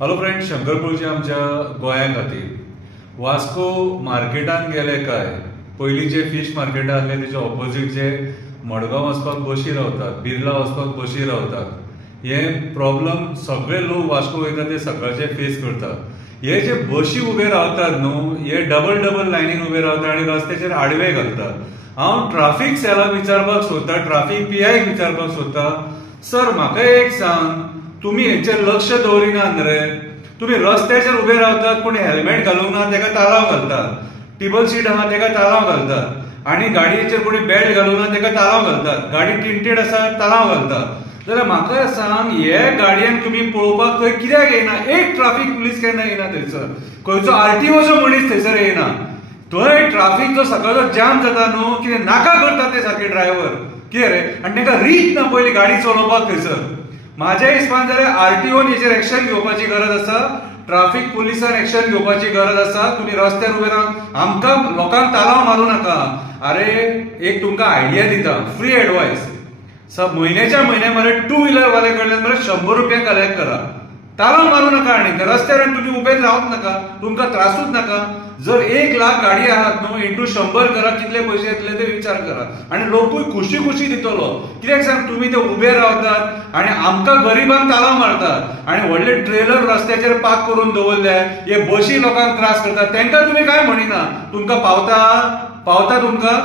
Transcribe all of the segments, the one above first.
Hello friend, शंकरपूरच्या आमच्या गोंया खातीर वास्को मार्केटान गेले काय पयलीं जे फिश मार्केट आसले तेचे ऑपोजीट जे मडगांव वचपाक बशी रावतात, बिर्ला वचपाक बशी रावतात, हे प्रॉब्लम सगळे लोक वास्को वयता ते सकाळचे फेस करतात। हे जे बशी उबे रावतात न्हू, हे डबल डबल लायनीन उबे रावतात आणि रस्त्याचेर आडवे घालतात। हांव ट्राफिक सेलाक विचारपाक सोदता, ट्राफिक पीआयक विचारपाक सोदता, सर म्हाका एक सांग, तुम्ही हेचेर लक्ष दवरिनात रे? तुम्ही रस्त्याचेर उबे रावतात, कोणी हेल्मेट घालूंक ना तेका तालाव घालतात, टेबल सीट आहा तेका तालाव घालतात, आणि गाडयेचेर कोणी बेल्ट घालूंक ना तेका तालाव घालतात, गाडी टिंटेड आसा तालाव घालतात। जाल्यार म्हाका सांग, हे गाडयेन तुम्ही पळोवपाक थंय कित्याक येना? एक ट्राफिक पुलीस केन्ना येना थंयसर, खंयचो आरटीओचो मनीस थंयसर येना। थंय ट्राफिक जो सकाळचो जाम जाता न्हू, कितें नाका करतात ते सारखे ड्रायव्हर, कितें रे? आणि तांकां रीत ना पयली गाडी चलोवपाक थंयसर। माझ्या हिसपान जाल्यार आरटीओन हेचेर एक्शन घेवपाची गरज आसा, ट्राफिक पुलिसान एक्शन घेवपाची गरज आसा। तुम्ही रस्त्यार उबे रावन आमकां लोकांक तालाव मारू नाका। अरे एक तुमकां आयडिया दिता, फ्री एडवायस, म्हयन्याच्या म्हयन्या मरे टू व्हीलर वाले कडल्यान मरे 100 रुपया कलेक्ट करा, तालाव मारू नका, आणि रस्त्यार तुम्ही उबे रावच नका, तुमकां त्रासूच नका। जर 1 लाख गाडी आहात न्हू, इंटू 100 करा, कितले पैसे येतले ते विचार करा, आणि लोकूय खुशी खुशी दितलो। कित्याक सांग, तुम्ही ते उबे रावतात आणि आमकां गरिबांक तालाव मारतात, आणि व्हडले ट्रेलर रस्त्याचेर पार्क करून दवरले, हे बशी लोकांक त्रास करतात, तांकां तुम्ही काय म्हणिना? तुमकां पावता तुमकां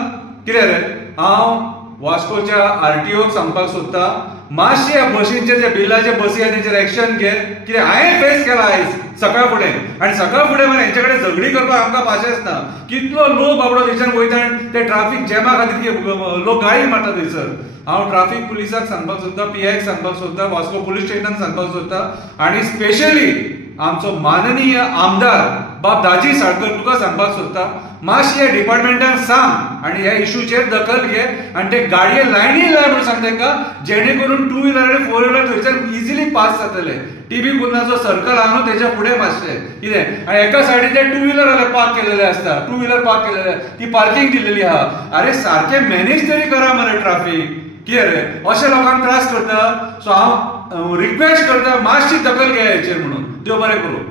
कितें रे? हांव वास्कोच्या आरटीओक सांगपाक सोदता, मातशे ह्या बशींचे जे बिलाचे बसी आहा तेचेर एक्शन घे। कितें हांवें फेस केला आयज सकाळ फुडें, आणि सकाळ फुडें मरे हेंचे कडेन झगडी करपाक आमकां पाशेंच ना। कितलो लोक बाबडो थंयच्यान वयता आनी ते ट्राफिक जॅमा खातीर लोक गाळी मारता थंयसर। हांव ट्राफिक पुलिसाक सांगपाक सोदता, पीआयक सांगपाक सोदता, वास्को पुलीस स्टेशनाक सांगपाक सोदता, आणि स्पेशली आमचो माननीय आमदार बाब दाजी साळकर तुका सांगपाक सोदता, मातशी ह्या डिपार्टमेंटान सांग आणि ह्या इश्यूचेर दखल घे, आणि ते गाडये लायनीन लाय म्हणून सांग तांकां, जेणे करून 2 व्हीलर आणि 4 व्हीलर थंयसर इजिली पास जातले। टीबी पुन्नाचो सर्कल आहा न्हू तेच्या फुडें मातशें कितें, आणि एका सायडीन ते 2 व्हीलर पार्क केलेले आसता, 2 व्हीलर पार्क केलेले, ती पार्किंग दिलेली आहा। अरे सारखे मॅनेज तरी करा मरे ट्राफिक, कितें रे? अशे लोकांक त्रास करता। सो हांव रिक्वेस्ट करता, मातशी दखल घे हेचेर म्हणून। देव बरें करूं।